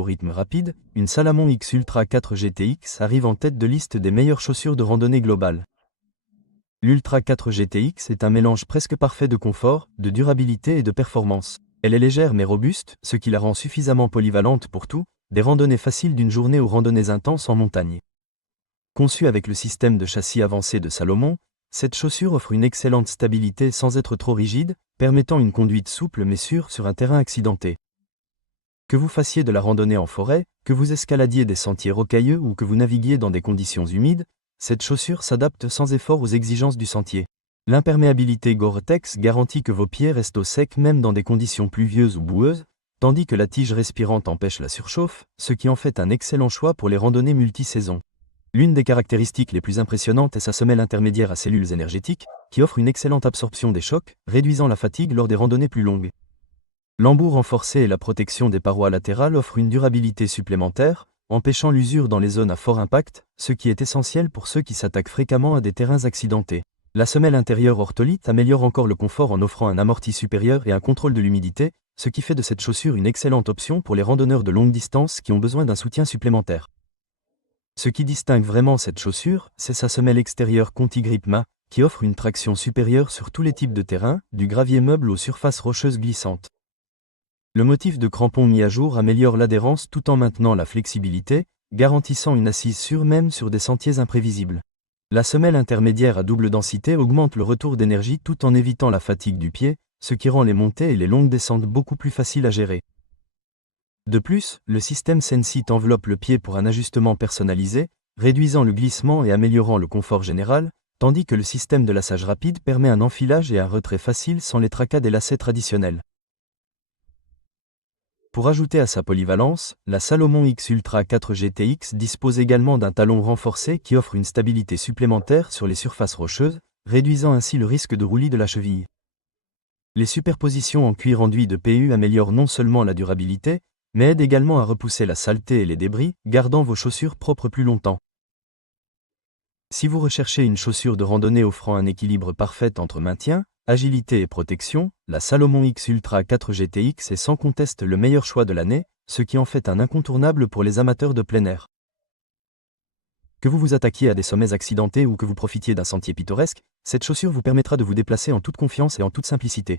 Au rythme rapide, une Salomon X Ultra 4 GTX arrive en tête de liste des meilleures chaussures de randonnée globale. L'Ultra 4 GTX est un mélange presque parfait de confort, de durabilité et de performance. Elle est légère mais robuste, ce qui la rend suffisamment polyvalente pour tout, des randonnées faciles d'une journée aux randonnées intenses en montagne. Conçue avec le système de châssis avancé de Salomon, cette chaussure offre une excellente stabilité sans être trop rigide, permettant une conduite souple mais sûre sur un terrain accidenté. Que vous fassiez de la randonnée en forêt, que vous escaladiez des sentiers rocailleux ou que vous naviguiez dans des conditions humides, cette chaussure s'adapte sans effort aux exigences du sentier. L'imperméabilité Gore-Tex garantit que vos pieds restent au sec même dans des conditions pluvieuses ou boueuses, tandis que la tige respirante empêche la surchauffe, ce qui en fait un excellent choix pour les randonnées multisaisons. L'une des caractéristiques les plus impressionnantes est sa semelle intermédiaire à cellules énergétiques, qui offre une excellente absorption des chocs, réduisant la fatigue lors des randonnées plus longues. L'embout renforcé et la protection des parois latérales offrent une durabilité supplémentaire, empêchant l'usure dans les zones à fort impact, ce qui est essentiel pour ceux qui s'attaquent fréquemment à des terrains accidentés. La semelle intérieure ortholite améliore encore le confort en offrant un amorti supérieur et un contrôle de l'humidité, ce qui fait de cette chaussure une excellente option pour les randonneurs de longue distance qui ont besoin d'un soutien supplémentaire. Ce qui distingue vraiment cette chaussure, c'est sa semelle extérieure Conti-Grip Ma, qui offre une traction supérieure sur tous les types de terrain, du gravier meuble aux surfaces rocheuses glissantes. Le motif de crampon mis à jour améliore l'adhérence tout en maintenant la flexibilité, garantissant une assise sûre même sur des sentiers imprévisibles. La semelle intermédiaire à double densité augmente le retour d'énergie tout en évitant la fatigue du pied, ce qui rend les montées et les longues descentes beaucoup plus faciles à gérer. De plus, le système Sensit enveloppe le pied pour un ajustement personnalisé, réduisant le glissement et améliorant le confort général, tandis que le système de lassage rapide permet un enfilage et un retrait facile sans les tracas des lacets traditionnels. Pour ajouter à sa polyvalence, la Salomon X Ultra 4 GTX dispose également d'un talon renforcé qui offre une stabilité supplémentaire sur les surfaces rocheuses, réduisant ainsi le risque de roulis de la cheville. Les superpositions en cuir enduit de PU améliorent non seulement la durabilité, mais aident également à repousser la saleté et les débris, gardant vos chaussures propres plus longtemps. Si vous recherchez une chaussure de randonnée offrant un équilibre parfait entre maintien, agilité et protection, la Salomon X Ultra 4 GTX est sans conteste le meilleur choix de l'année, ce qui en fait un incontournable pour les amateurs de plein air. Que vous vous attaquiez à des sommets accidentés ou que vous profitiez d'un sentier pittoresque, cette chaussure vous permettra de vous déplacer en toute confiance et en toute simplicité.